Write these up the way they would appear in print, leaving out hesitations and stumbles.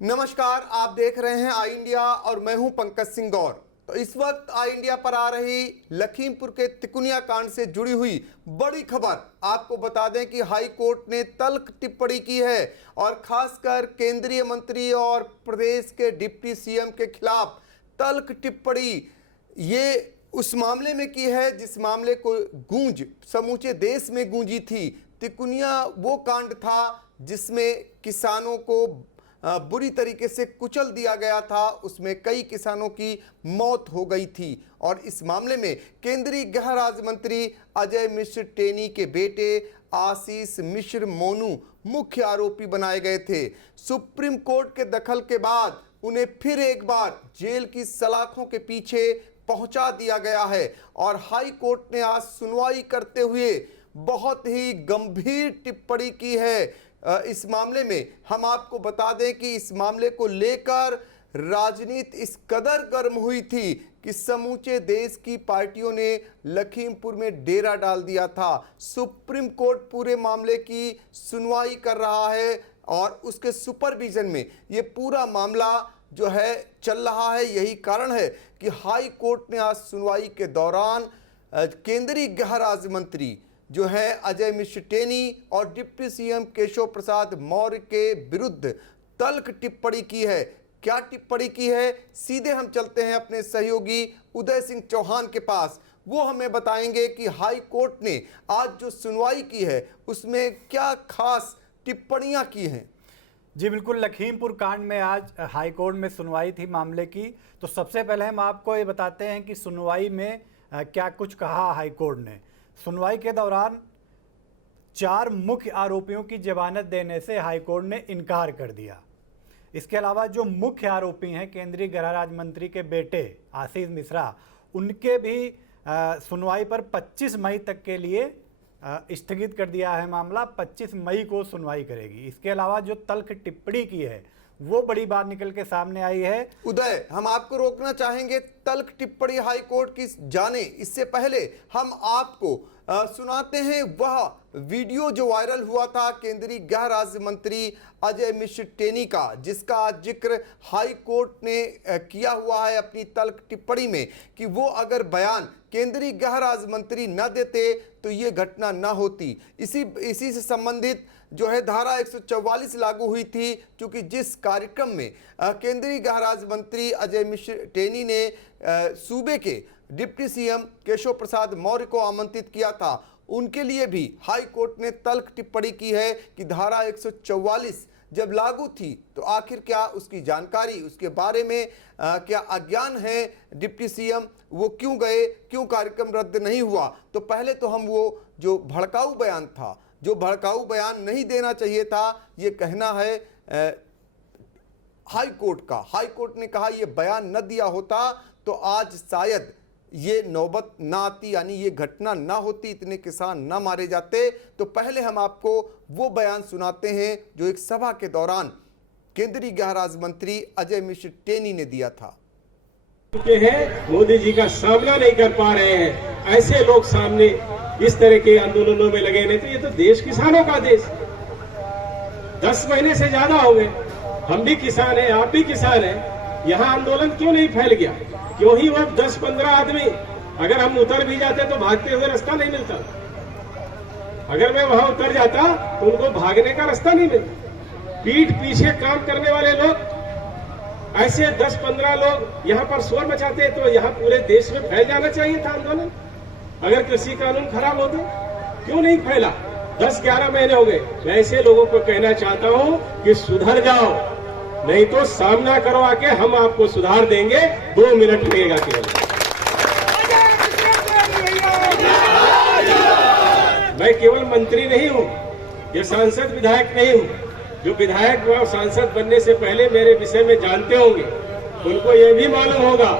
नमस्कार, आप देख रहे हैं आई इंडिया और मैं हूं पंकज सिंह गौर। तो इस वक्त आई इंडिया पर आ रही लखीमपुर के तिकुनिया कांड से जुड़ी हुई बड़ी खबर आपको बता दें कि हाई कोर्ट ने तल्ख टिप्पणी की है और खासकर केंद्रीय मंत्री और प्रदेश के डिप्टी सीएम के खिलाफ तल्ख टिप्पणी ये उस मामले में की है जिस मामले को गूंज समूचे देश में गूंजी थी। तिकुनिया वो कांड था जिसमें किसानों को बुरी तरीके से कुचल दिया गया था, उसमें कई किसानों की मौत हो गई थी और इस मामले में केंद्रीय गृह राज्य मंत्री अजय मिश्र टेनी के बेटे आशीष मिश्र मोनू मुख्य आरोपी बनाए गए थे। सुप्रीम कोर्ट के दखल के बाद उन्हें फिर एक बार जेल की सलाखों के पीछे पहुंचा दिया गया है और हाई कोर्ट ने आज सुनवाई करते हुए बहुत ही गंभीर टिप्पणी की है। इस मामले में हम आपको बता दें कि इस मामले को लेकर राजनीति इस कदर गर्म हुई थी कि समूचे देश की पार्टियों ने लखीमपुर में डेरा डाल दिया था। सुप्रीम कोर्ट पूरे मामले की सुनवाई कर रहा है और उसके सुपरविजन में ये पूरा मामला जो है चल रहा है। यही कारण है कि हाई कोर्ट ने आज सुनवाई के दौरान केंद्रीय गृह राज्य मंत्री जो है अजय मिश्र टेनी और डिप्टी सीएम केशव प्रसाद मौर्य के विरुद्ध तल्ख टिप्पणी की है। क्या टिप्पणी की है, सीधे हम चलते हैं अपने सहयोगी उदय सिंह चौहान के पास। वो हमें बताएंगे कि हाई कोर्ट ने आज जो सुनवाई की है उसमें क्या खास टिप्पणियां की हैं। जी बिल्कुल, लखीमपुर कांड में आज हाई कोर्ट में सुनवाई थी मामले की। तो सबसे पहले हम आपको ये बताते हैं कि सुनवाई में क्या कुछ कहा हाई कोर्ट ने। सुनवाई के दौरान 4 मुख्य आरोपियों की जमानत देने से हाई कोर्ट ने इनकार कर दिया। इसके अलावा जो मुख्य आरोपी हैं केंद्रीय गृह राज्य मंत्री के बेटे आशीष मिश्रा, उनके भी सुनवाई पर 25 मई तक के लिए स्थगित कर दिया है मामला। 25 मई को सुनवाई करेगी। इसके अलावा जो तल्ख टिप्पणी की है वो बड़ी बात निकल के सामने आई है। उदय, हम आपको रोकना चाहेंगे तल्ख टिप्पणी हाई कोर्ट की जाने इससे पहले हम आपको सुनाते हैं वह वीडियो जो वायरल हुआ था केंद्रीय गृह राज्य मंत्री अजय मिश्र टेनी का, जिसका जिक्र हाई कोर्ट ने किया हुआ है अपनी तल्ख टिप्पणी में कि वो अगर बयान केंद्रीय गृह राज्य मंत्री न देते तो ये घटना न होती। इसी से संबंधित जो है धारा 144 लागू हुई थी, क्योंकि जिस कार्यक्रम में केंद्रीय गृह राज्य मंत्री अजय मिश्र टेनी ने सूबे के डिप्टी सीएम केशव प्रसाद मौर्य को आमंत्रित किया था, उनके लिए भी हाई कोर्ट ने तल्ख टिप्पणी की है कि धारा 144 जब लागू थी तो आखिर क्या उसकी जानकारी, उसके बारे में क्या अज्ञान है डिप्टी सीएम, वो क्यों गए, क्यों कार्यक्रम रद्द नहीं हुआ। तो पहले तो हम वो जो भड़काऊ बयान था, जो भड़काऊ बयान नहीं देना चाहिए था, ये कहना है हाई कोर्ट का। हाई कोर्ट ने कहा ये बयान न दिया होता तो आज शायद ये नौबत ना आती, यानी ये घटना ना होती, इतने किसान ना मारे जाते। तो पहले हम आपको वो बयान सुनाते हैं जो एक सभा के दौरान केंद्रीय गृह राज्य मंत्री अजय मिश्र टेनी ने दिया था। हैं मोदी जी का सामना नहीं कर पा रहे हैं, ऐसे लोग सामने इस तरह के आंदोलनों में लगे नहीं, तो ये तो देश किसानों का देश। 10 महीने से ज्यादा हो गए, हम भी किसान हैं, आप भी किसान हैं, यहाँ आंदोलन क्यों नहीं फैल गया? क्यों ही वो 10-15 आदमी, अगर हम उतर भी जाते तो भागते हुए रास्ता नहीं मिलता। अगर मैं वहां उतर जाता तो उनको भागने का रास्ता नहीं मिलता। पीठ पीछे काम करने वाले लोग, ऐसे 10-15 लोग यहाँ पर शोर मचाते तो यहाँ पूरे देश में फैल जाना चाहिए था आंदोलन। अगर कृषि कानून खराब होते क्यों नहीं फैला? 10-11 महीने हो गए। मैं ऐसे लोगों को कहना चाहता हूँ कि सुधर जाओ, नहीं तो सामना करवा के हम आपको सुधार देंगे। 2 मिनट लगेगा केवल। मैं केवल मंत्री नहीं हूँ, ये सांसद विधायक नहीं हूँ। जो विधायक व सांसद बनने से पहले मेरे विषय में जानते होंगे, उनको ये भी मालूम होगा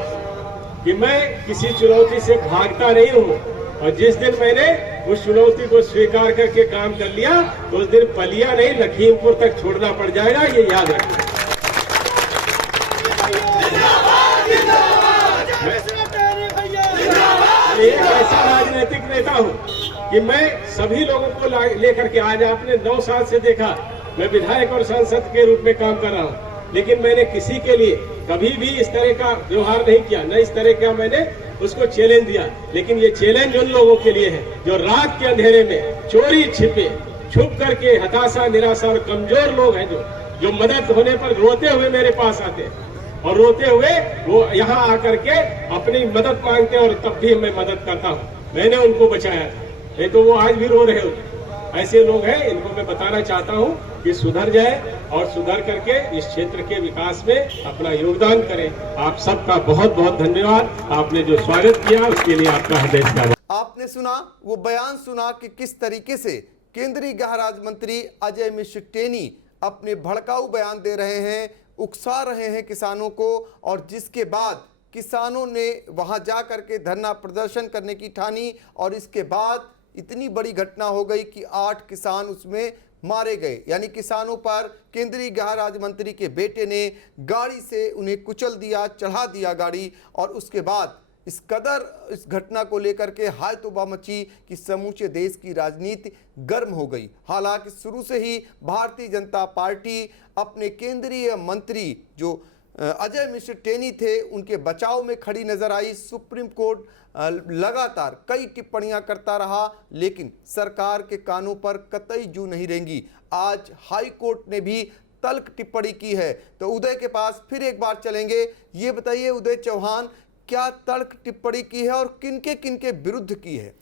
कि मैं किसी चुनौती से भागता नहीं हूँ। और जिस दिन मैंने उस चुनौती को स्वीकार करके काम कर लिया तो उस दिन पलिया नहीं लखीमपुर तक छोड़ना पड़ जाएगा, ये याद रखना। एक ऐसा राजनीतिक नेता हूँ कि मैं सभी लोगों को लेकर के, आज आपने 9 साल से देखा मैं विधायक और सांसद के रूप में काम कर रहा हूँ। लेकिन मैंने किसी के लिए कभी भी इस तरह का व्यवहार नहीं किया, न इस तरह का मैंने उसको चैलेंज दिया। लेकिन ये चैलेंज उन लोगों के लिए है जो रात के अंधेरे में चोरी छिपे छुप करके हताशा, निराशा और कमजोर लोग हैं जो मदद होने पर रोते हुए मेरे पास आते हैं और रोते हुए वो यहाँ आकर के अपनी मदद मांगते हैं और तब भी मैं मदद करता हूँ। मैंने उनको बचाया था, नहीं तो वो आज भी रो रहे होते। ऐसे लोग हैं, इनको मैं बताना चाहता हूँ कि सुधर जाए और सुधर करके इस क्षेत्र के विकास में अपना योगदान करें। आप सबका बहुत बहुत धन्यवाद। आपने जो स्वागत किया उसके लिए आपका हृदय से धन्यवाद। आपने सुना, वो बयान सुना कि किस तरीके से केंद्रीय गृह राज्य मंत्री अजय मिश्र टेनी अपने भड़काऊ बयान दे रहे हैं, उकसा रहे हैं किसानों को, और जिसके बाद किसानों ने वहां जा करके धरना प्रदर्शन करने की ठानी और इसके बाद इतनी बड़ी घटना हो गई कि 8 किसान उसमें मारे गए। यानी किसानों पर केंद्रीय गृह राज्य मंत्री के बेटे ने गाड़ी से उन्हें कुचल दिया, चढ़ा दिया गाड़ी, और उसके बाद इस कदर इस घटना को लेकर के हाय तौबा मची कि समूचे देश की राजनीति गर्म हो गई। हालांकि शुरू से ही भारतीय जनता पार्टी अपने केंद्रीय मंत्री जो अजय मिश्र टेनी थे उनके बचाव में खड़ी नजर आई। सुप्रीम कोर्ट लगातार कई टिप्पणियां करता रहा, लेकिन सरकार के कानों पर कतई जू नहीं रेंगी। आज हाई कोर्ट ने भी तल्ख टिप्पणी की है। तो उदय के पास फिर एक बार चलेंगे। ये बताइए उदय चौहान, क्या तल्ख टिप्पणी की है और किनके किनके विरुद्ध की है?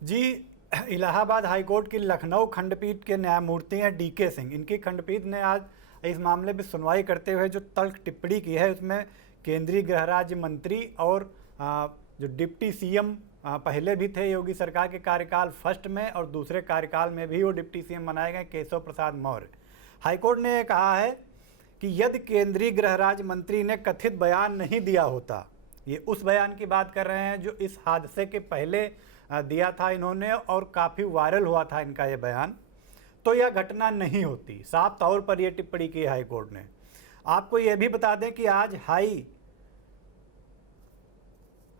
जी, इलाहाबाद हाईकोर्ट की लखनऊ खंडपीठ के न्यायमूर्ति हैं DK सिंह। इनकी खंडपीठ ने आज इस मामले में सुनवाई करते हुए जो तल्ख टिप्पणी की है उसमें केंद्रीय गृह राज्य मंत्री और जो डिप्टी CM पहले भी थे योगी सरकार के कार्यकाल फर्स्ट में और दूसरे कार्यकाल में भी वो डिप्टी CM बनाए गए, केशव प्रसाद मौर्य। हाईकोर्ट ने यह कहा है कि यदि केंद्रीय गृह राज्य मंत्री ने कथित बयान नहीं दिया होता, ये उस बयान की बात कर रहे हैं जो इस हादसे के पहले दिया था इन्होंने और काफ़ी वायरल हुआ था इनका ये बयान, तो यह घटना नहीं होती। साफ तौर पर यह टिप्पणी की हाई कोर्ट ने। आपको यह भी बता दें कि आज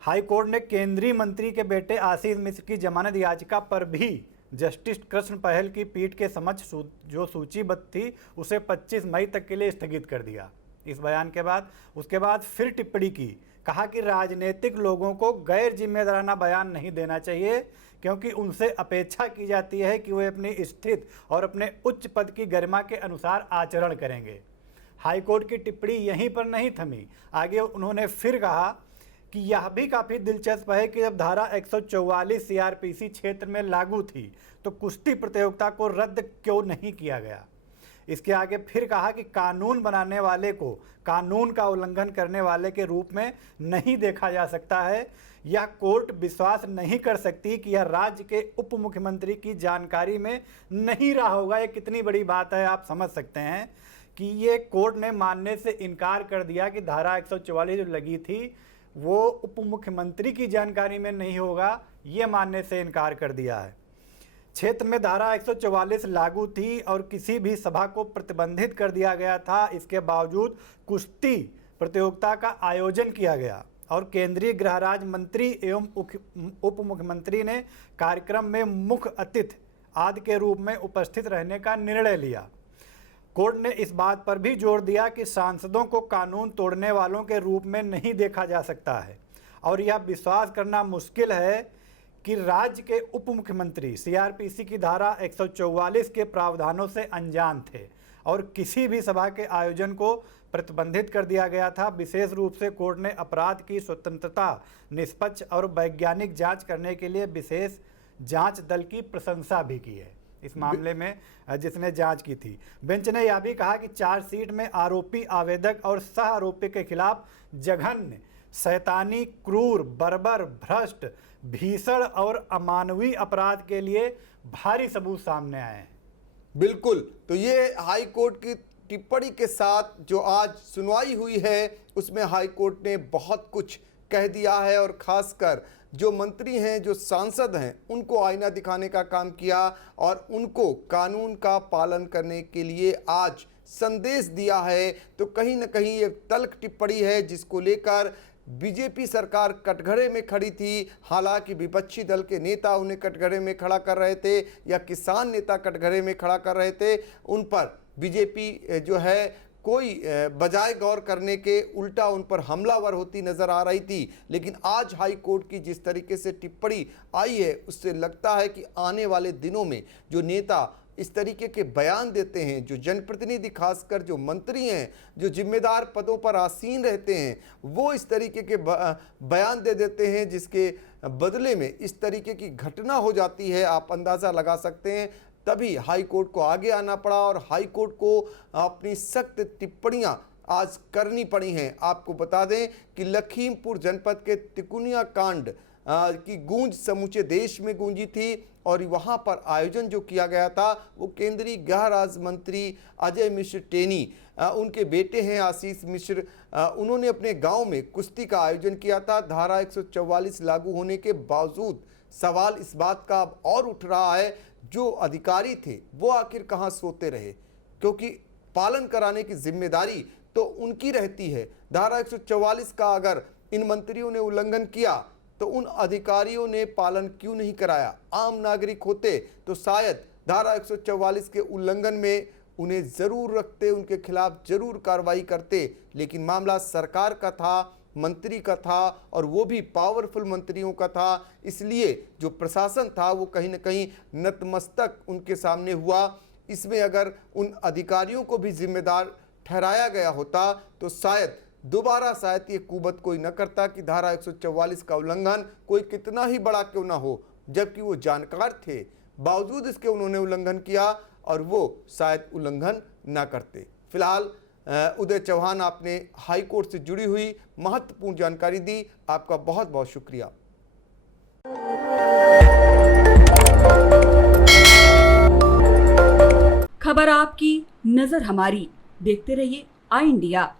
हाई कोर्ट ने केंद्रीय मंत्री के बेटे आशीष मिश्र की जमानत याचिका पर भी जस्टिस कृष्ण पहल की पीठ के समक्ष जो सूचीबद्ध थी उसे 25 मई तक के लिए स्थगित कर दिया। इस बयान के बाद उसके बाद फिर टिप्पणी की, कहा कि राजनीतिक लोगों को गैर जिम्मेदाराना बयान नहीं देना चाहिए क्योंकि उनसे अपेक्षा की जाती है कि वे अपनी स्थिति और अपने उच्च पद की गरिमा के अनुसार आचरण करेंगे। हाईकोर्ट की टिप्पणी यहीं पर नहीं थमी। आगे उन्होंने फिर कहा कि यह भी काफ़ी दिलचस्प है कि जब धारा 144 CRPC क्षेत्र में लागू थी तो कुश्ती प्रतियोगिता को रद्द क्यों नहीं किया गया। इसके आगे फिर कहा कि कानून बनाने वाले को कानून का उल्लंघन करने वाले के रूप में नहीं देखा जा सकता है। यह कोर्ट विश्वास नहीं कर सकती कि यह राज्य के उप मुख्यमंत्री की जानकारी में नहीं रहा होगा। ये कितनी बड़ी बात है, आप समझ सकते हैं कि ये कोर्ट ने मानने से इनकार कर दिया कि धारा 144 जो लगी थी वो उप मुख्यमंत्री की जानकारी में नहीं होगा, ये मानने से इनकार कर दिया है। क्षेत्र में धारा 144 लागू थी और किसी भी सभा को प्रतिबंधित कर दिया गया था। इसके बावजूद कुश्ती प्रतियोगिता का आयोजन किया गया और केंद्रीय गृह राज्य मंत्री एवं उप मुख्यमंत्री ने कार्यक्रम में मुख्य अतिथि आदि के रूप में उपस्थित रहने का निर्णय लिया। कोर्ट ने इस बात पर भी जोर दिया कि सांसदों को कानून तोड़ने वालों के रूप में नहीं देखा जा सकता है और यह विश्वास करना मुश्किल है कि राज्य के उप मुख्यमंत्री CRPC की धारा 144 के प्रावधानों से अनजान थे और किसी भी सभा के आयोजन को प्रतिबंधित कर दिया गया था। विशेष रूप से कोर्ट ने अपराध की स्वतंत्रता, निष्पक्ष और वैज्ञानिक जांच करने के लिए विशेष जांच दल की प्रशंसा भी की है इस मामले में जिसने जांच की थी। बेंच ने यह भी कहा कि चार्जशीट में आरोपी, आवेदक और सह आरोपी के खिलाफ जघन्य, शैतानी, क्रूर, बर्बर, भ्रष्ट, भीषण और अमानवीय अपराध के लिए भारी सबूत सामने आए हैं। बिल्कुल, तो ये हाई कोर्ट की टिप्पणी के साथ जो आज सुनवाई हुई है उसमें हाई कोर्ट ने बहुत कुछ कह दिया है और खासकर जो मंत्री हैं, जो सांसद हैं, उनको आईना दिखाने का काम किया और उनको कानून का पालन करने के लिए आज संदेश दिया है। तो कहीं ना कहीं ये तल्ख टिप्पणी है जिसको लेकर बीजेपी सरकार कटघरे में खड़ी थी। हालांकि विपक्षी दल के नेता उन्हें कटघरे में खड़ा कर रहे थे या किसान नेता कटघरे में खड़ा कर रहे थे, उन पर बीजेपी जो है कोई बजाय गौर करने के उल्टा उन पर हमलावर होती नजर आ रही थी। लेकिन आज हाई कोर्ट की जिस तरीके से टिप्पणी आई है, उससे लगता है कि आने वाले दिनों में जो नेता इस तरीके के बयान देते हैं, जो जनप्रतिनिधि खासकर जो मंत्री हैं, जो जिम्मेदार पदों पर आसीन रहते हैं, वो इस तरीके के बयान दे देते हैं जिसके बदले में इस तरीके की घटना हो जाती है। आप अंदाज़ा लगा सकते हैं, तभी हाई कोर्ट को आगे आना पड़ा और हाई कोर्ट को अपनी सख्त टिप्पणियां आज करनी पड़ी हैं। आपको बता दें कि लखीमपुर जनपद के तिकुनिया कांड की गूंज समूचे देश में गूंजी थी और वहां पर आयोजन जो किया गया था वो केंद्रीय गृह राज्य मंत्री अजय मिश्र टेनी, उनके बेटे हैं आशीष मिश्र, उन्होंने अपने गांव में कुश्ती का आयोजन किया था। धारा 144 लागू होने के बावजूद सवाल इस बात का अब और उठ रहा है, जो अधिकारी थे वो आखिर कहां सोते रहे, क्योंकि पालन कराने की जिम्मेदारी तो उनकी रहती है। धारा 144 का अगर इन मंत्रियों ने उल्लंघन किया तो उन अधिकारियों ने पालन क्यों नहीं कराया? आम नागरिक होते तो शायद धारा 144 के उल्लंघन में उन्हें जरूर रखते, उनके खिलाफ जरूर कार्रवाई करते। लेकिन मामला सरकार का था, मंत्री का था, और वो भी पावरफुल मंत्रियों का था, इसलिए जो प्रशासन था वो कहीं ना कहीं नतमस्तक उनके सामने हुआ। इसमें अगर उन अधिकारियों को भी जिम्मेदार ठहराया गया होता तो शायद दोबारा ये कुबत कोई न करता कि धारा 144 का उल्लंघन कोई कितना ही बड़ा क्यों ना हो, जबकि वो जानकार थे, बावजूद इसके उन्होंने उल्लंघन किया और वो शायद उल्लंघन ना करते। फिलहाल उदय चौहान, आपने हाई कोर्ट से जुड़ी हुई महत्वपूर्ण जानकारी दी, आपका बहुत बहुत शुक्रिया। खबर आपकी, नजर हमारी। देखते रहिए आई इंडिया।